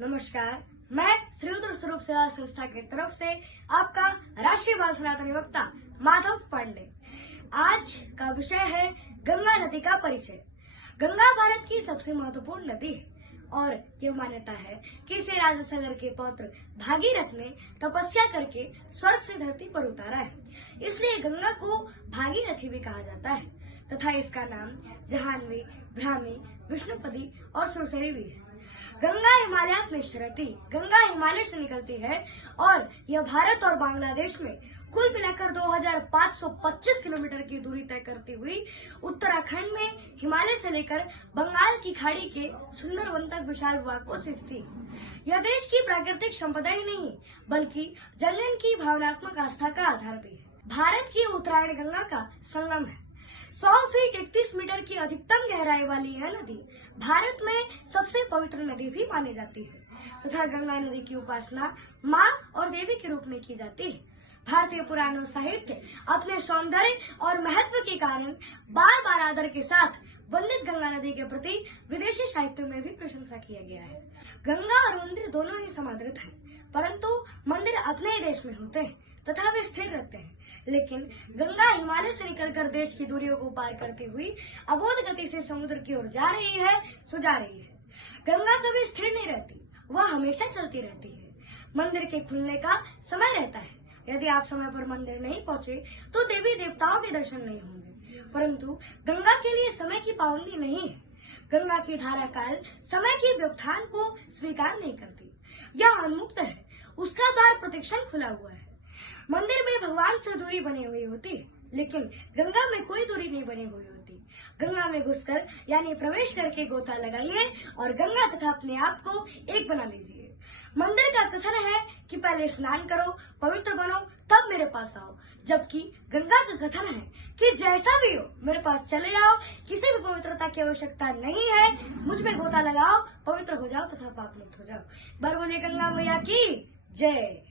नमस्कार, मैं श्री रुद्र स्वरूप सेवा संस्था की तरफ से आपका राष्ट्रीय बाल सनातनी वक्ता माधव पांडे। आज का विषय है गंगा नदी का परिचय। गंगा भारत की सबसे महत्वपूर्ण नदी है और यह मान्यता है कि इसे राजा सागर के पौत्र भागीरथ ने तपस्या करके स्वर्ग से धरती पर उतारा है। इसलिए गंगा को भागीरथी भी कहा जाता है तथा इसका नाम जहानवी, ब्राह्मी, विष्णुपदी और सुरसेरी भी है। गंगा हिमालयात में रहती, गंगा हिमालय से निकलती है और यह भारत और बांग्लादेश में कुल मिलाकर 2525 किलोमीटर की दूरी तय करती हुई उत्तराखंड में हिमालय से लेकर बंगाल की खाड़ी के सुंदरवन तक विशाल भूभाग को सींचती। यह देश की प्राकृतिक संपदा ही नहीं बल्कि जन जन की भावनात्मक आस्था का आधार भी है। भारत की उत्तरायण गंगा का संगम है। 100 फीट 31 मीटर की अधिकतम गहराई वाली यह नदी भारत में सबसे पवित्र नदी भी मानी जाती है तथा गंगा नदी की उपासना माँ और देवी के रूप में की जाती है। भारतीय पुराणों साहित्य अपने सौंदर्य और महत्व के कारण बार बार आदर के साथ वंदित गंगा नदी के प्रति विदेशी साहित्य में भी प्रशंसा किया गया है। गंगा और मंदिर दोनों ही समादृत हैं, परंतु मंदिर अपने ही देश में होते हैं तथा वे स्थिर रहते हैं, लेकिन गंगा हिमालय से निकलकर देश की दूरियों को पार करती हुई अबोध गति से समुद्र की ओर जा रही है जा रही है। गंगा कभी स्थिर नहीं रहती, वह हमेशा चलती रहती है। मंदिर के खुलने का समय रहता है। यदि आप समय पर मंदिर नहीं पहुँचे तो देवी देवताओं के दर्शन नहीं होंगे, परंतु गंगा के लिए समय की पाबंदी नहीं है। गंगा की धारा काल समय के व्यवधान को स्वीकार नहीं करती, यह उन्मुक्त है, उसका द्वार प्रतिक्षण खुला हुआ है। मंदिर में भगवान से दूरी बनी हुई होती है, लेकिन गंगा में कोई दूरी नहीं बनी हुई होती। गंगा में घुसकर यानी प्रवेश करके गोता लगाइए और गंगा तथा अपने आप को एक बना लीजिए। मंदिर का कथन है कि पहले स्नान करो, पवित्र बनो, तब मेरे पास आओ, जबकि गंगा का कथन है कि जैसा भी हो मेरे पास चले आओ, किसी भी पवित्रता की आवश्यकता नहीं है, मुझ में गोता लगाओ, पवित्र हो जाओ तथा पाप मुक्त हो जाओ। बर बोलिए गंगा मैया की जय।